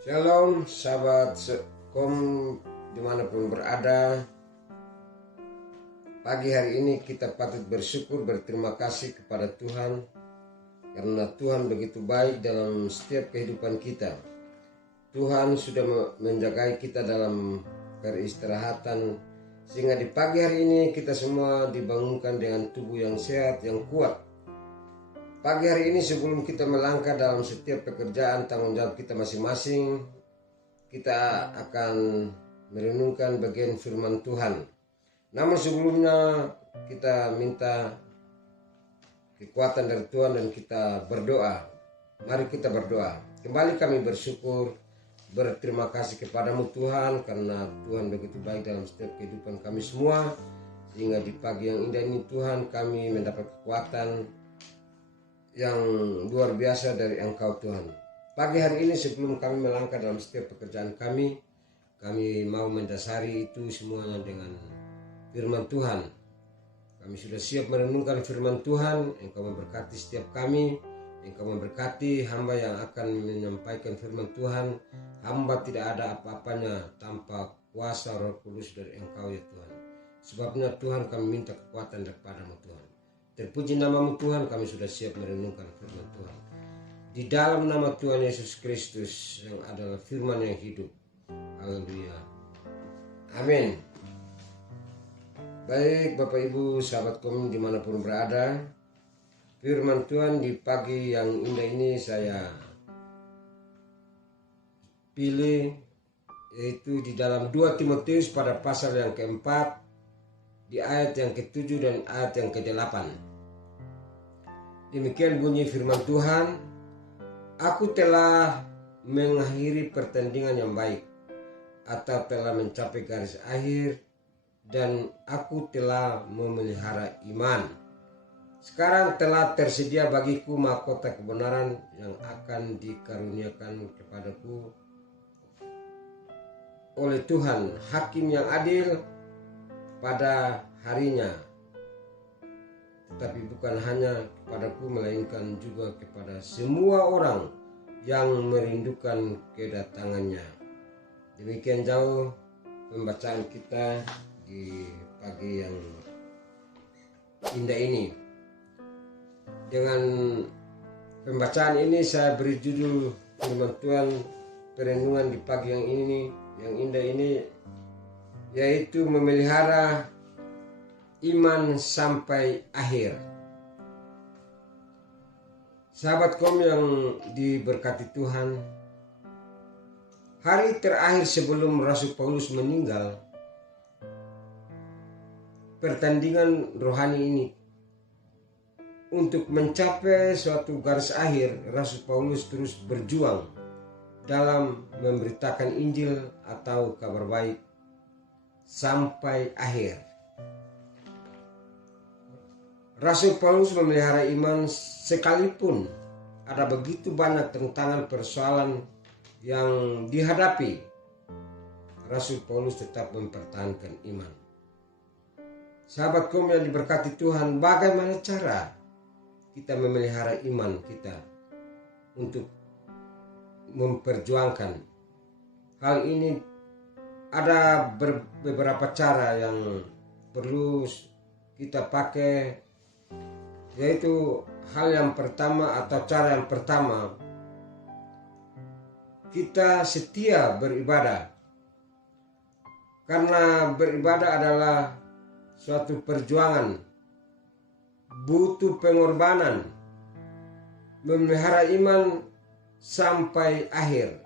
Shalom sahabat sekom dimanapun berada. Pagi hari ini kita patut bersyukur, berterima kasih kepada Tuhan karena Tuhan begitu baik dalam setiap kehidupan kita. Tuhan sudah menjagai kita dalam peristirahatan sehingga di pagi hari ini kita semua dibangunkan dengan tubuh yang sehat, yang kuat. Pagi hari ini sebelum kita melangkah dalam setiap pekerjaan tanggung jawab kita masing-masing, kita akan merenungkan bagian firman Tuhan. Namun sebelumnya kita minta kekuatan dari Tuhan dan kita berdoa. Mari kita berdoa. Kembali kami bersyukur, berterima kasih kepadamu Tuhan karena Tuhan begitu baik dalam setiap kehidupan kami semua. Sehingga di pagi yang indah ini Tuhan kami mendapat kekuatan yang luar biasa dari Engkau Tuhan. Pagi hari ini sebelum kami melangkah dalam setiap pekerjaan kami mau mendasari itu semuanya dengan firman Tuhan. Kami sudah siap merenungkan firman Tuhan. Engkau memberkati setiap kami. Engkau memberkati hamba yang akan menyampaikan firman Tuhan. Hamba tidak ada apa-apanya tanpa kuasa Roh Kudus dari Engkau ya Tuhan. Sebabnya Tuhan kami minta kekuatan daripada-Mu Tuhan. Terpuji namamu Tuhan, kami sudah siap merenungkan firman Tuhan. Di dalam nama Tuhan Yesus Kristus yang adalah firman yang hidup. Haleluya. Amin. Baik Bapak Ibu, sahabat kom dimanapun berada. Firman Tuhan di pagi yang indah ini saya pilih, yaitu di dalam 2 Timotius pada pasal yang keempat, di ayat yang ke-7 dan ayat yang ke-8. Demikian bunyi firman Tuhan, aku telah mengakhiri pertandingan yang baik, atau telah mencapai garis akhir, dan aku telah memelihara iman. Sekarang telah tersedia bagiku mahkota kebenaran yang akan dikaruniakan kepadaku oleh Tuhan, Hakim yang adil pada harinya. Tetapi bukan hanya kepadaku, melainkan juga kepada semua orang yang merindukan kedatangannya. Demikian jauh pembacaan kita di pagi yang indah ini. Dengan pembacaan ini saya beri judul firman Tuhan perenungan di pagi yang ini, yang indah ini, yaitu memelihara iman sampai akhir. Sahabat kom yang diberkati Tuhan, hari terakhir sebelum Rasul Paulus meninggal, pertandingan rohani ini untuk mencapai suatu garis akhir, Rasul Paulus terus berjuang dalam memberitakan Injil atau kabar baik sampai akhir. Rasul Paulus memelihara iman sekalipun ada begitu banyak tantangan persoalan yang dihadapi. Rasul Paulus tetap mempertahankan iman. Sahabat kom yang diberkati Tuhan, bagaimana cara kita memelihara iman kita untuk memperjuangkan hal ini? Ada beberapa cara yang perlu kita pakai, yaitu hal yang pertama atau cara yang pertama, kita setia beribadah. Karena beribadah adalah suatu perjuangan, butuh pengorbanan. Memelihara iman sampai akhir.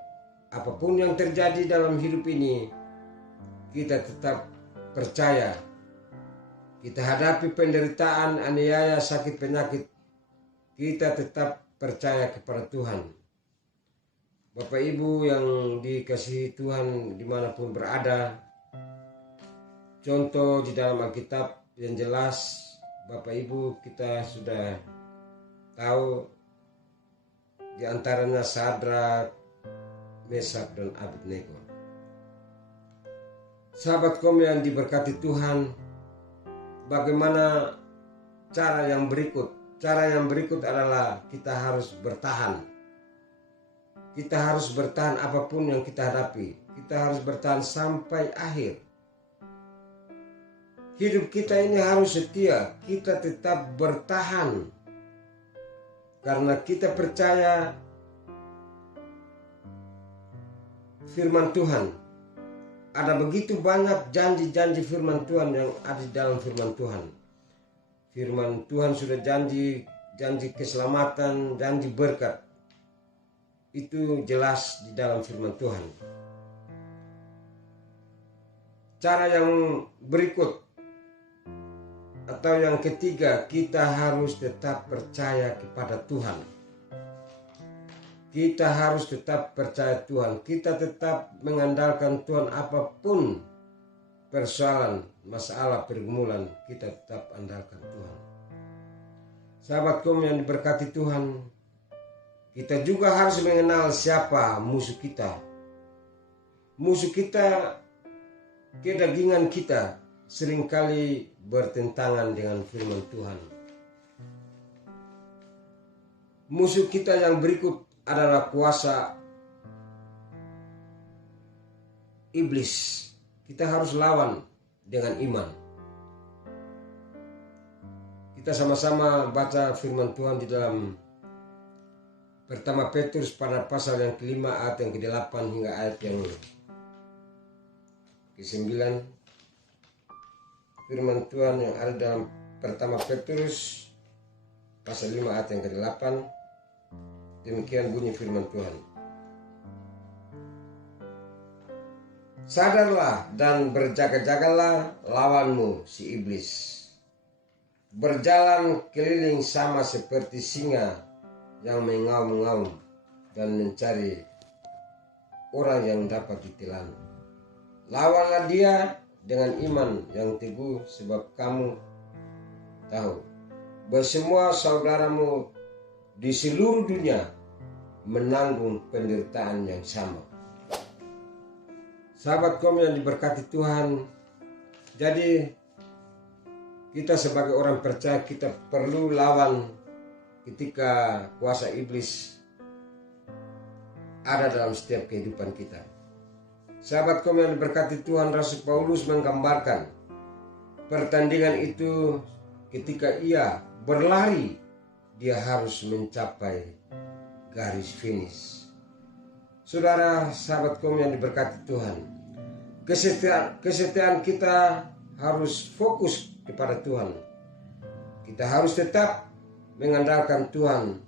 Apapun yang terjadi dalam hidup ini, kita tetap percaya. Kita hadapi penderitaan, aniaya, sakit, penyakit, kita tetap percaya kepada Tuhan. Bapak Ibu yang dikasihi Tuhan dimanapun berada, contoh di dalam Alkitab yang jelas, Bapak Ibu kita sudah tahu, di antaranya Sadrak, Mesak, dan Abednego. Sahabat kom yang diberkati Tuhan, bagaimana cara yang berikut? Cara yang berikut adalah kita harus bertahan. Kita harus bertahan apapun yang kita hadapi. Kita harus bertahan sampai akhir. Hidup kita ini harus setia. Kita tetap bertahan. Karena kita percaya firman Tuhan. Ada begitu banyak janji-janji firman Tuhan yang ada di dalam firman Tuhan. Firman Tuhan sudah janji keselamatan, janji berkat. Itu jelas di dalam firman Tuhan. Cara yang berikut atau yang ketiga, kita harus tetap percaya kepada Tuhan. Kita harus tetap percaya Tuhan. Kita tetap mengandalkan Tuhan apapun persoalan, masalah, pergumulan, kita tetap andalkan Tuhan. Sahabatku yang diberkati Tuhan, kita juga harus mengenal siapa musuh kita. Musuh kita, kedagingan kita, seringkali bertentangan dengan firman Tuhan. Musuh kita yang berikut adalah kuasa iblis. Kita harus lawan dengan iman. Kita sama-sama baca firman Tuhan di dalam pertama Petrus pada pasal yang ke-5 ayat yang ke-8 hingga ayat yang ke-9. Firman Tuhan yang ada dalam pertama Petrus pasal 5 ayat yang ke-8. Demikian bunyi firman Tuhan. Sadarlah dan berjaga-jagalah lawanmu si iblis. Berjalan keliling sama seperti singa yang mengaum-ngaum dan mencari orang yang dapat ditelan. Lawanlah dia dengan iman yang teguh, sebab kamu tahu bahwa semua saudaramu di seluruh dunia menanggung penderitaan yang sama. Sahabat kaum yang diberkati Tuhan, jadi kita sebagai orang percaya kita perlu lawan ketika kuasa iblis ada dalam setiap kehidupan kita. Sahabat kaum yang diberkati Tuhan, Rasul Paulus menggambarkan pertandingan itu ketika ia berlari, dia harus mencapai garis finish. Saudara, sahabat kaum yang diberkati Tuhan, kesetiaan kita harus fokus kepada Tuhan. Kita harus tetap mengandalkan Tuhan.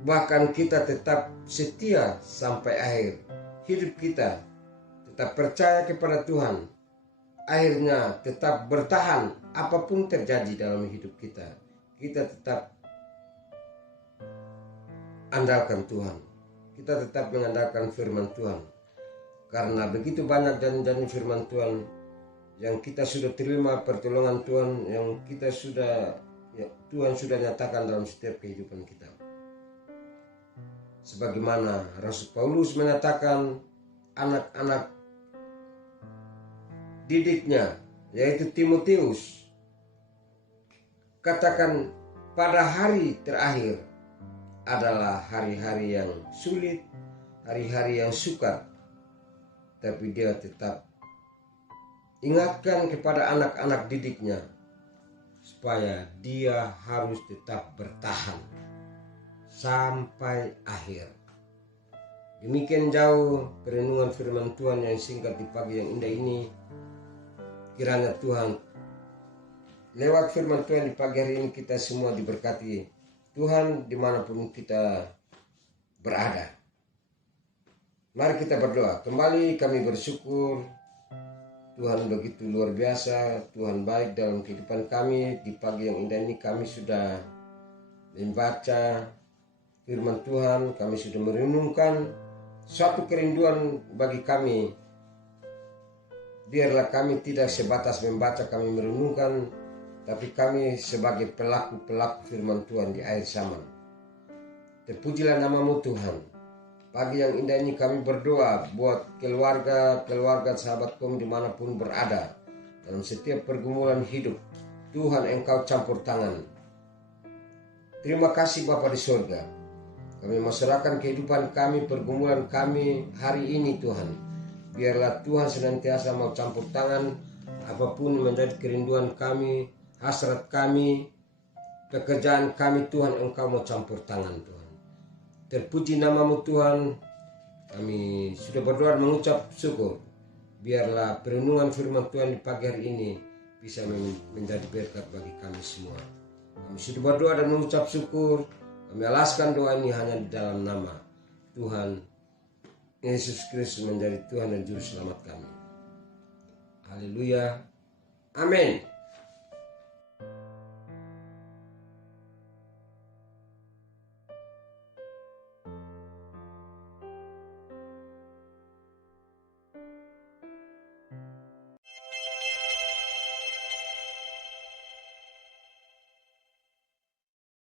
Bahkan kita tetap setia sampai akhir hidup kita. Tetap percaya kepada Tuhan. Akhirnya tetap bertahan apapun terjadi dalam hidup kita. Kita tetap andalkan Tuhan. Kita tetap mengandalkan firman Tuhan. Karena begitu banyak janji-janji firman Tuhan yang kita sudah terima, pertolongan Tuhan yang kita sudah Tuhan sudah nyatakan dalam setiap kehidupan kita. Sebagaimana Rasul Paulus menyatakan anak-anak didiknya, yaitu Timotius, katakan pada hari terakhir adalah hari-hari yang sulit, hari-hari yang sukar. Tapi dia tetap ingatkan kepada anak-anak didiknya supaya dia harus tetap bertahan sampai akhir. Demikian jauh perenungan firman Tuhan yang singkat di pagi yang indah ini. Kiranya Tuhan lewat firman Tuhan di pagi hari ini kita semua diberkati Tuhan dimanapun kita berada. Mari kita berdoa. Kembali kami bersyukur Tuhan begitu luar biasa, Tuhan baik dalam kehidupan kami. Di pagi yang indah ini kami sudah membaca firman Tuhan, kami sudah merenungkan suatu kerinduan bagi kami. Biarlah kami tidak sebatas membaca, kami merenungkan, tapi kami sebagai pelaku-pelaku firman Tuhan di akhir zaman. Terpujilah namamu Tuhan. Pagi yang indah ini kami berdoa buat keluarga sahabat kaum dimanapun berada. Dalam setiap pergumulan hidup, Tuhan Engkau campur tangan. Terima kasih Bapa di sorga. Kami masyarakat kehidupan kami, pergumulan kami hari ini Tuhan. Biarlah Tuhan senantiasa mau campur tangan apapun menjadi kerinduan kami, hasrat kami, pekerjaan kami Tuhan, Engkau mau campur tangan Tuhan. Terpuji namamu Tuhan. Kami sudah berdoa dan mengucap syukur. Biarlah perenungan firman Tuhan di pagi hari ini bisa menjadi berkat bagi kami semua. Kami sudah berdoa dan mengucap syukur. Kami alaskan doa ini hanya di dalam nama Tuhan Yesus Kristus menjadi Tuhan dan Juru Selamat kami. Haleluya. Amin.